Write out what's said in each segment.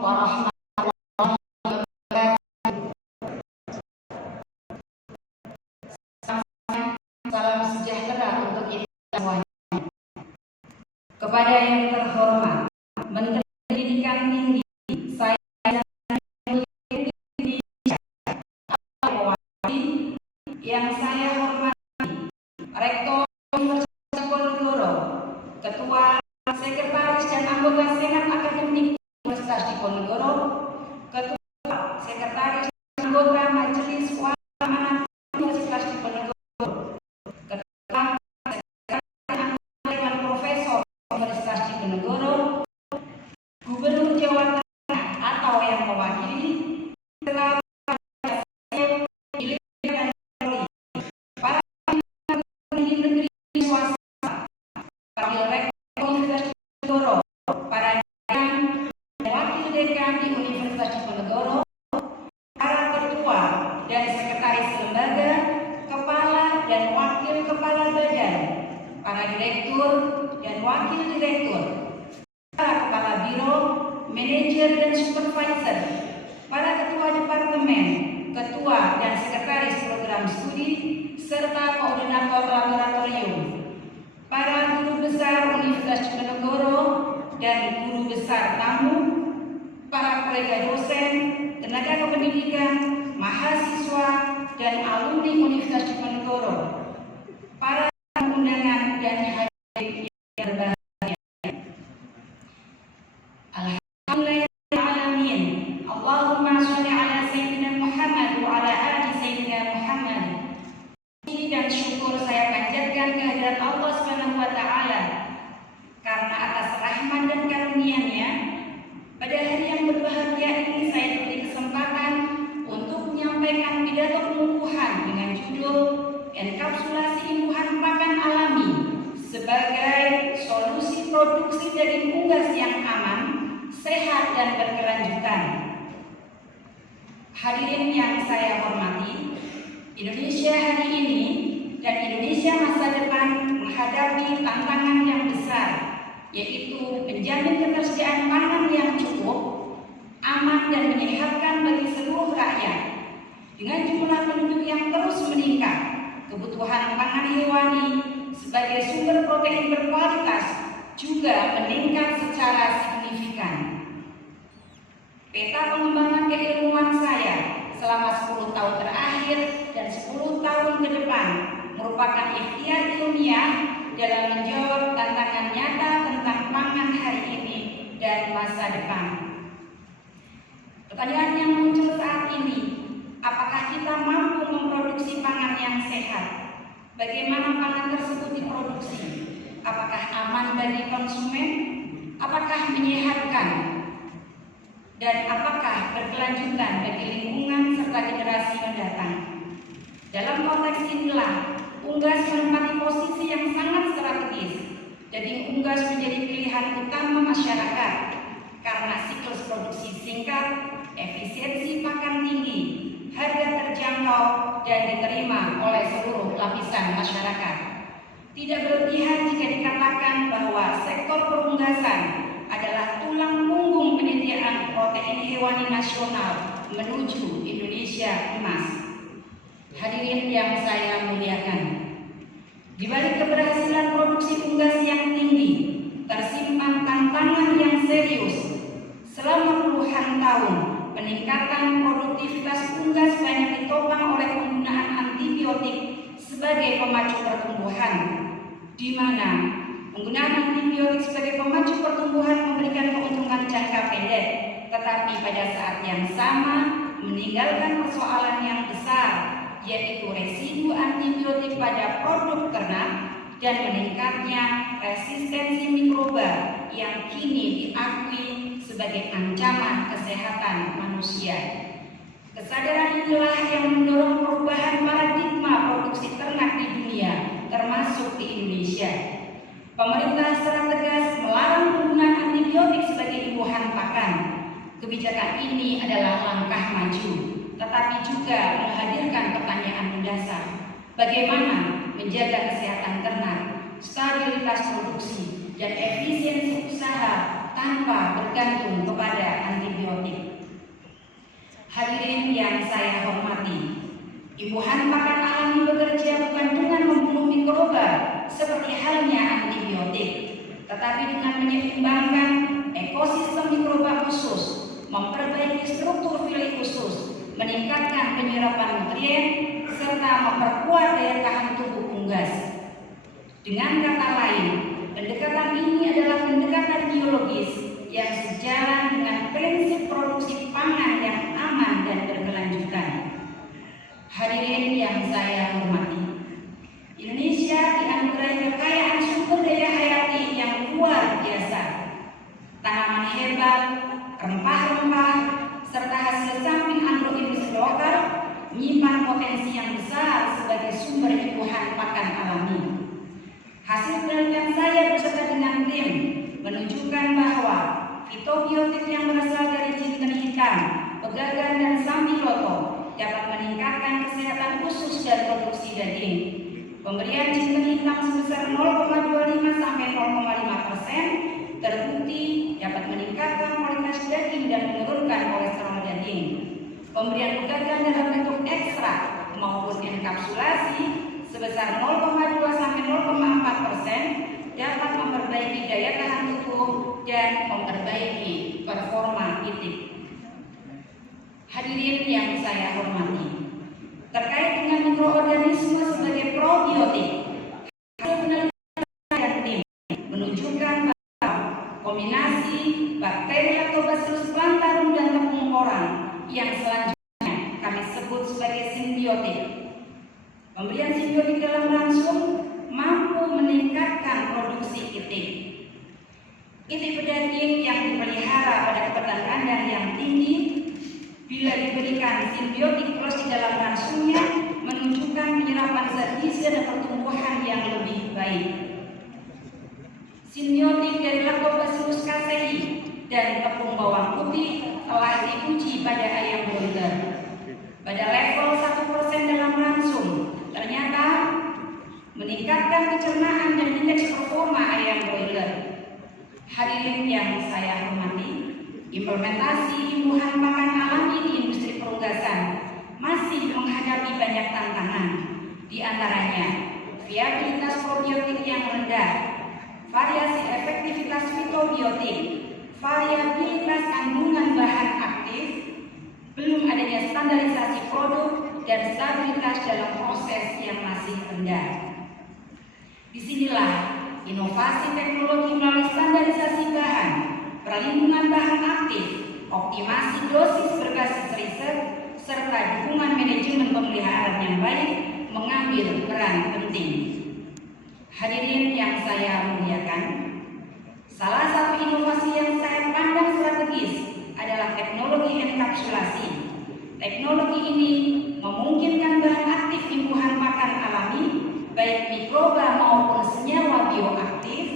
warahmatullahi wabarakatuh. Salam sejahtera untuk kita semuanya. Kepada yang terhormat Menteri Pendidikan Tinggi, saya yang saya hormati Rektor Universitas Diponegoro, Ketua, Sekretaris dan anggota Senat Akademik Universitas Diponegoro, Ketua, Sekretaris dan anggota Majelis Ulama Universitas Diponegoro, Ketua, Sekretaris dan anggota Dewan Profesor Universitas Diponegoro, Gubernur Jawa Tengah atau yang mewakili, di Universitas Diponegoro, para ketua dan sekretaris lembaga, kepala dan wakil kepala badan, para direktur dan wakil direktur, para kepala biro, manajer dan supervisor, para ketua departemen, ketua dan sekretaris program studi, serta koordinator laboratorium, para guru besar Universitas Diponegoro dan guru besar tamu, para kolega dosen, tenaga kependidikan, mahasiswa, dan alumni Universitas Diponegoro, para undangan dan hadirin yang berbahagia. Alhamdulillahirrahmanirrahim. Allahumma sholli ala Sayyidina Muhammad wa ala ali Sayyidina Muhammad. Puji dan syukur saya panjatkan kehadirat Allah Subhanahu wa Ta'ala karena atas rahmat dan karunia-Nya pada hari yang berbahagia ini saya diberi kesempatan untuk menyampaikan pidato pengukuhan dengan judul Enkapsulasi Imbuhan Pakan Alami sebagai solusi produksi daging unggas yang aman, sehat dan berkelanjutan. Hadirin yang saya hormati, Indonesia hari ini dan Indonesia masa depan menghadapi tantangan yang besar, yaitu menjamin ketersediaan pangan yang cukup, aman dan menyehatkan bagi seluruh rakyat. Dengan jumlah penduduk yang terus meningkat, kebutuhan pangan hewani sebagai sumber protein berkualitas juga meningkat secara signifikan. Peta pengembangan keilmuan saya selama 10 tahun terakhir dan 10 tahun ke depan merupakan ikhtiar ilmiah dalam menjawab tantangan nyata tentang pangan hari ini dan masa depan. Pertanyaan yang muncul saat ini, apakah kita mampu memproduksi pangan yang sehat? Bagaimana pangan tersebut diproduksi? Apakah aman bagi konsumen? Apakah menyehatkan? Dan apakah berkelanjutan bagi lingkungan serta generasi mendatang? Dalam konteks inilah unggas menempati posisi yang sangat strategis. Daging unggas menjadi pilihan utama masyarakat karena siklus produksi singkat, efisiensi pakan tinggi, harga terjangkau dan diterima oleh seluruh lapisan masyarakat. Tidak berlebihan jika dikatakan bahwa sektor perunggasan adalah tulang punggung penyediaan protein hewani nasional menuju Indonesia emas. Hadirin yang saya muliakan, di balik keberhasilan produksi unggas yang tinggi, tersimpan tantangan yang serius. Selama puluhan tahun, peningkatan produktivitas unggas banyak ditopang oleh penggunaan antibiotik sebagai pemacu pertumbuhan, di mana penggunaan antibiotik sebagai pemacu pertumbuhan memberikan keuntungan jangka pendek, tetapi pada saat yang sama meninggalkan persoalan yang besar, yaitu residu antibiotik pada produk ternak dan meningkatnya resistensi mikroba yang kini diakui sebagai ancaman kesehatan manusia. Kesadaran inilah yang mendorong perubahan paradigma produksi ternak di dunia, termasuk di Indonesia. Pemerintah secara tegas melarang penggunaan antibiotik sebagai imbuhan pakan. Kebijakan ini adalah langkah maju, tetapi juga menghadirkan pertanyaan mendasar. Bagaimana menjaga kesehatan ternak, stabilitas produksi, dan efisiensi usaha tanpa bergantung kepada antibiotik. Hadirin yang saya hormati, imbuhan pakan alami bekerja bukan dengan membunuh mikroba seperti halnya antibiotik, tetapi dengan menyeimbangkan ekosistem mikroba khusus, memperbaiki struktur fili khusus, meningkatkan penyerapan nutrien, serta memperkuat daya tahan tubuh unggas. Dengan kata lain, pendekatan ini adalah pendekatan biologis yang sejalan dengan prinsip produksi pangan yang aman dan berkelanjutan. Hadirin yang saya hormati, Indonesia dianugerahi kekayaan sumber daya hayati yang luar biasa. Tanaman herbal, rempah-rempah, serta hasil samping agroindustri lokal menyimpan potensi yang besar sebagai sumber imbuhan pakan alami. Hasil penelitian saya beserta dengan tim menunjukkan bahwa fitobiotik yang berasal dari jinten hitam, pegagan, dan sambiloto dapat meningkatkan kesehatan usus dan produksi daging. Pemberian jinten hitam sebesar 0,25 sampai 0,5% terbukti dapat meningkatkan kualitas daging dan menurunkan kolesterol daging. Pemberian pegagan dalam bentuk ekstrak maupun enkapsulasi sebesar 0,2 sampai 0,4% dapat memperbaiki daya tahan tubuh dan memperbaiki performa itik. Hadirin yang saya hormati, terkait dengan mikroorganisme sebagai probiotik, hasil penelitian tim menunjukkan bahwa kombinasi bakteri Lactobacillus plantarum dan tepung porang yang selanjutnya kami sebut sebagai simbiotik. Pemberian simbiotik dalam langsung mampu meningkatkan produksi itik. Itik pedaging yang dipelihara pada kebetulan kandang yang tinggi bila diberikan simbiotik plus di dalam langsungnya menunjukkan penyerapan zat gizi dan pertumbuhan yang lebih baik. Simbiotik dari Lactobacillus casei dan tepung bawang putih telah diuji pada ayam broiler. Pada level 1% dalam langsung ternyata meningkatkan pencernaan dan indeks performa ayam broiler. Hadirin yang saya hormati, implementasi imbuhan pakan alami di industri perunggasan masih menghadapi banyak tantangan, di antaranya viabilitas probiotik yang rendah, variasi efektivitas fitobiotik, variabilitas kandungan bahan aktif, belum adanya standarisasi produk, dan stabilitas dalam proses yang masih rendah. Disinilah inovasi teknologi melalui standarisasi bahan, perlindungan bahan aktif, optimasi dosis berbasis riset, serta dukungan manajemen pemeliharaan yang baik mengambil peran penting. Hadirin yang saya muliakan, salah satu inovasi yang saya pandang strategis adalah teknologi enkapsulasi. Teknologi ini memungkinkan bahan aktif imbuhan pakan alami, baik mikroba maupun senyawa bioaktif,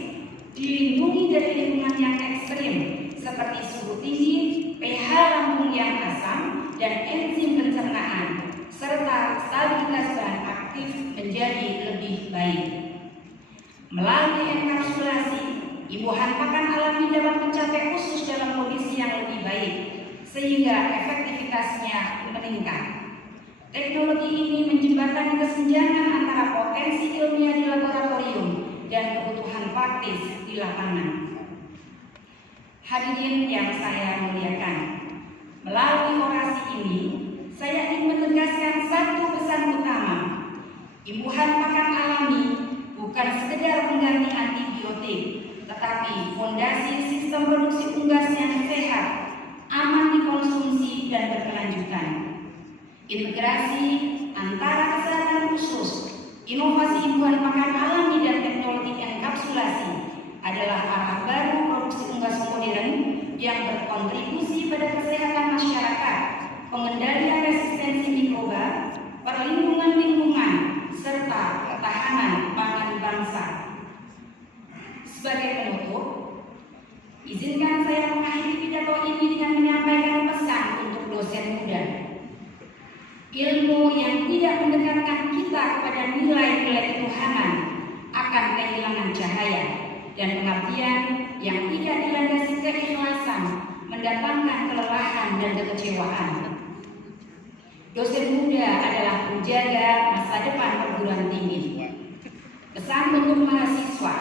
dilindungi dari lingkungan yang ekstrim seperti suhu tinggi, pH lambung yang asam, dan enzim pencernaan, serta stabilitas bahan aktif menjadi lebih baik. Melalui enkapsulasi, imbuhan pakan alami dapat mencapai usus dalam kondisi yang lebih baik, sehingga efektivitasnya meningkat. Teknologi ini menjembatani kesenjangan antara potensi ilmiah di laboratorium dan kebutuhan praktis di lapangan. Hadirin yang saya muliakan, melalui orasi ini, saya ingin menegaskan satu pesan utama. Imbuhan pakan alami bukan sekedar pengganti antibiotik, tetapi fondasi sistem produksi unggas yang sehat, aman dikonsumsi dan berkelanjutan. Integrasi antara kesehatan khusus, inovasi imbuhan pakan alami dan teknologi enkapsulasi adalah arah baru produksi unggas modern yang berkontribusi pada kesehatan masyarakat, pengendalian resistensi mikroba, perlindungan lingkungan, serta ketahanan pangan bangsa. Sebagai penutup, izinkan saya mengakhiri pidato ini dengan menyampaikan pesan untuk dosen muda. Ilmu yang tidak mendekatkan kita kepada nilai-nilai ketuhanan akan kehilangan cahaya. dan pengabdian yang tidak dilandasi keikhlasan mendatangkan kelelahan dan kekecewaan. Dosen muda adalah penjaga masa depan perguruan tinggi. Pesan untuk mahasiswa,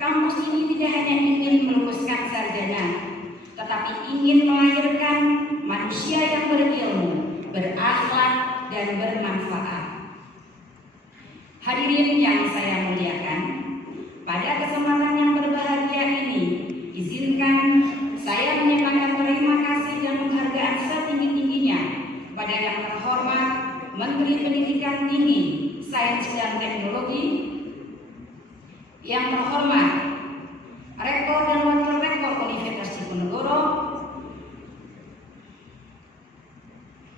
kampus ini tidak hanya ingin meluluskan sarjana, tetapi ingin melahirkan manusia yang berilmu, berakhlak, dan bermanfaat. Hadirin yang saya muliakan, pada kesempatan yang berbahagia ini, izinkan saya menyampaikan terima kasih dan penghargaan setinggi-tingginya kepada yang terhormat Menteri Pendidikan Tinggi, Sains dan Teknologi, yang terhormat Rektor dan Wakil Rektor Universitas Diponegoro,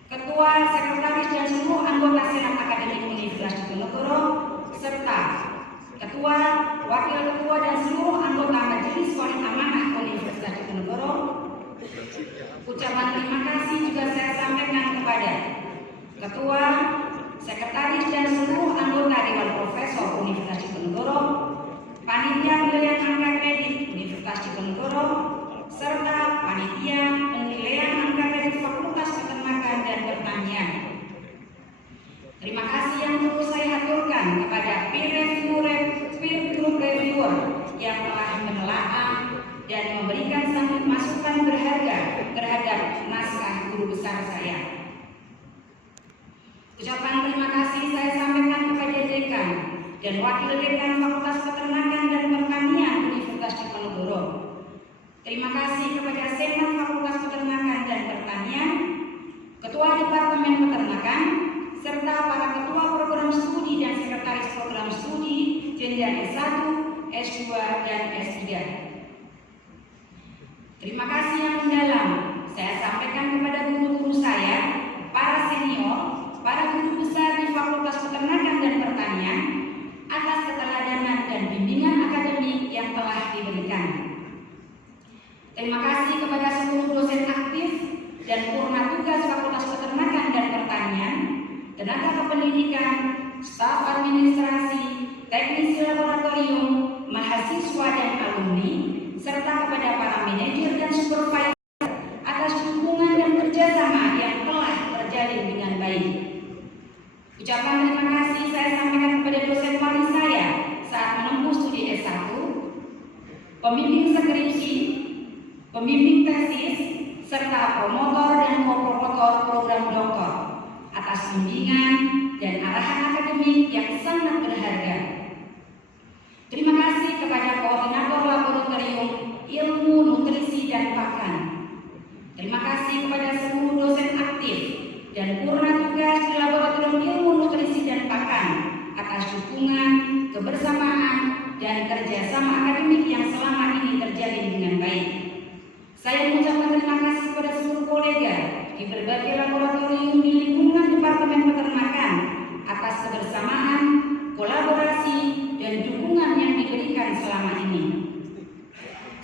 Ketua, Sekretaris dan seluruh anggota Senat Akademik Universitas Diponegoro, serta Ketua, Wakil Ketua dan seluruh anggota Majelis Wali Amanah Universitas Diponegoro. Ucapan terima kasih juga saya sampaikan kepada Ketua, Sekretaris dan seluruh anggota Dewan Profesor Universitas Diponegoro, Panitia Penilaian Angka Kredit Universitas Diponegoro, serta Panitia Penilaian Angka Kredit Fakultas Peternakan dan Pertanian. Terima kasih yang terus saya haturkan kepada peer group reviewer yang telah menelaah dan memberikan masukan berharga terhadap naskah guru besar saya. Ucapan terima kasih saya sampaikan kepada Dekan dan Wakil Dekan Fakultas Peternakan dan Pertanian Universitas Diponegoro. Terima kasih kepada Senat Fakultas Peternakan dan Pertanian, Ketua Departemen Peternakan, serta para Ketua Program Studi dan Sekretaris Program Studi jenjang S1, S2, dan S3. Terima kasih yang mendalam saya sampaikan kepada guru-guru saya, para senior, para guru besar di Fakultas Peternakan dan Pertanian atas keteladanan dan bimbingan akademik yang telah diberikan. Terima kasih kepada seluruh dosen aktif dan purna tugas Fakultas Peternakan dan Pertanian, tenaga kependidikan, staf administrasi, teknisi laboratorium, mahasiswa dan alumni, serta kepada para manajer dan supervisor atas dukungan dan kerjasama yang telah terjalin dengan baik. Ucapan terima kasih saya sampaikan kepada dosen wali saya saat menempuh studi S1, pembimbing skripsi, pembimbing tesis, serta promotor dan kopromotor program doktor atas bimbingan dan arahan akademik yang sangat berharga. Terima kasih kepada koordinator laboratorium ilmu nutrisi dan pakan. Terima kasih kepada seluruh dosen aktif dan purna tugas di laboratorium ilmu nutrisi dan pakan atas dukungan, kebersamaan, dan kerjasama akademik yang selama ini terjalin dengan baik. Saya mengucapkan terima kasih kepada seluruh kolega di berbagai laboratorium di lingkungan Departemen Peternakan atas kebersamaan, kolaborasi, dan dukungan yang diberikan selama ini.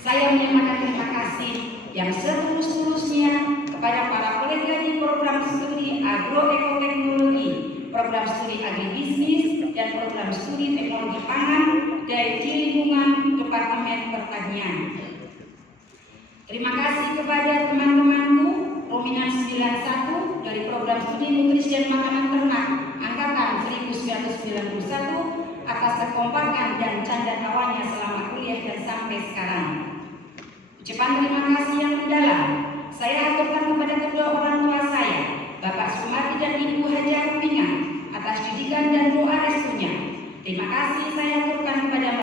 Saya menyampaikan terima kasih yang setulus-tulusnya kepada para kolega di program studi agroekoteknologi, program studi agribisnis, dan program studi teknologi pangan dari lingkungan Departemen Pertanian. Terima kasih kepada teman-temanku Rominan 91 dari program studi nutrisi dan makanan ternak angkatan 1991 atas kekompakan dan canda tawanya selama kuliah dan sampai sekarang. Ucapan terima kasih